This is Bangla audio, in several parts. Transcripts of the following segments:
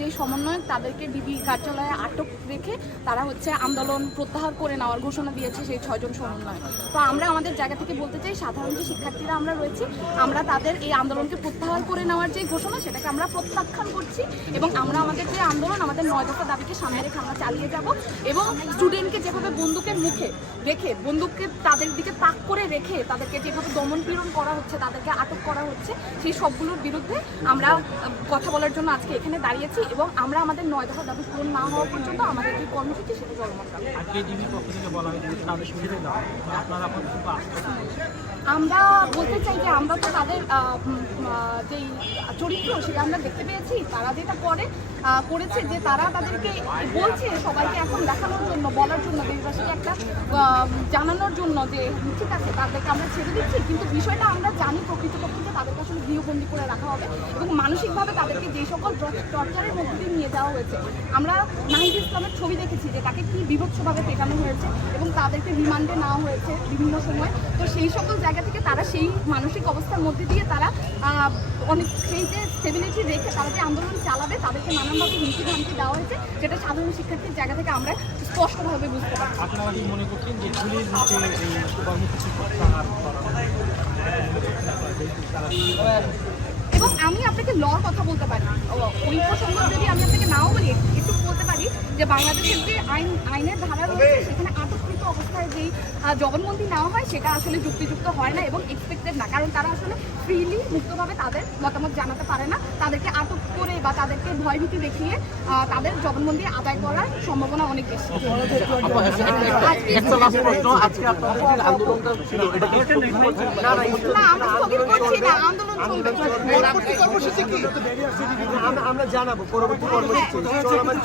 যে সমন্বয়ক তাদেরকে ডিবি কার্যালয়ে আটক রেখে তারা হচ্ছে আন্দোলন প্রত্যাহার করে নেওয়ার ঘোষণা দিয়েছে সেই ছয়জন সমন্বয় তো আমরা আমাদের জায়গা থেকে বলতে চাই, সাধারণ যে শিক্ষার্থীরা আমরা রয়েছি, আমরা তাদের এই আন্দোলনকে প্রত্যাহার করে নেওয়ার যে ঘোষণা, সেটাকে আমরা প্রত্যাখ্যান করছি এবং আমরা আমাদের যে আন্দোলন নয় দফা দাবিকে সামনে রেখে আমরা চালিয়ে যাব এবং স্টুডেন্টকে যেভাবে বন্দুকের মুখে রেখে বন্দুককে তাদের দিকে তাক করে রেখে তাদেরকে যেভাবে দমন পীড়ন করা হচ্ছে তাদেরকে আটক করা হচ্ছে সেই সবগুলোর বিরুদ্ধে আমরা কথা বলার জন্য আজকে এখানে দাঁড়িয়েছি এবং আমরা আমাদের নয় দফা দাবি পূরণ না হওয়া পর্যন্ত আমাদের যে কর্মসূচি সেটা চলমান আমরা বলতে চাই যে তাদের যে যেই চরিত্র সেটা আমরা দেখতে পেয়েছি, তারা যেটা করে করেছে যে তারা তাদেরকে বলছে সবাইকে এখন দেখানোর জন্য, বলার জন্য, দেশবাসীকে একটা জানানোর জন্য যে ঠিক আছে, তাদেরকে আমরা ছেড়ে দিচ্ছি, কিন্তু বিষয়টা আমরা জানি প্রকৃতপক্ষে যে তাদেরকে আসলে গৃহবন্দী করে রাখা হবে এবং মানসিকভাবে তাদেরকে যে সকল টর্চারের মধ্যে দিয়ে নিয়ে যাওয়া হয়েছে, আমরা নাহিদ ইসলামের ছবি দেখেছি যে তাকে কী বিভৎসভাবে পেটানো হয়েছে এবং তাদেরকে রিমান্ডে নেওয়া হয়েছে বিভিন্ন সময়। তো সেই সকল জায়গা থেকে তারা সেই মানসিক অবস্থার মধ্যে দিয়ে তারা অনেক সেই যে স্টেবিলিটি রেখে তারা যে আন্দোলন চালাবে, তাদেরকে নানানভাবে হুমকি ধামকি দেওয়া হয়েছে, যেটা সাধারণ শিক্ষার্থীর জায়গা থেকে আমরা স্পষ্টভাবে বুঝতে পারছি। আপনারা মনে করছেন যে নিচে এই কর্মসূচি প্রত্যাহার করা হবে? এবং আমি আপনাকে লর কথা বলতে পারি। ওই প্রসঙ্গ যদি আমি আপনাকে নাও বলি, একটু বলতে পারি যে বাংলাদেশের যে আইন আইনের ধারা রয়েছে, সেখানে আটককৃত অবস্থায় যেই জবানবন্দি নেওয়া হয় সেটা আসলে যুক্তিযুক্ত হয় না এবং এক্সপেক্টেড না। কারণ তারা আসলে ফ্রিলি মুক্তভাবে তাদের মতামত জানাতে পারে না। তাদেরকে আটক করে বা তাদেরকে ভয়ভীতি দেখিয়ে তাদের জবানবন্দি আদায় করার সম্ভাবনা অনেক বেশি। একটা লাস্ট প্রশ্ন আজকে আপনাদের যে আন্দোলনটা ছিল এটা কি স্থগিত করছেন? না না না আমরা জানাব পরবর্তী কর্মসূচি।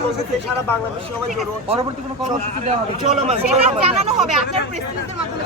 চলছে সারা বাংলাদেশ সবাই জড়ো পরবর্তী কোনো কর্মসূচি দেওয়া হবে? সেটা জানানো হবে। আপনার প্রেস রিলিজের মাধ্যমে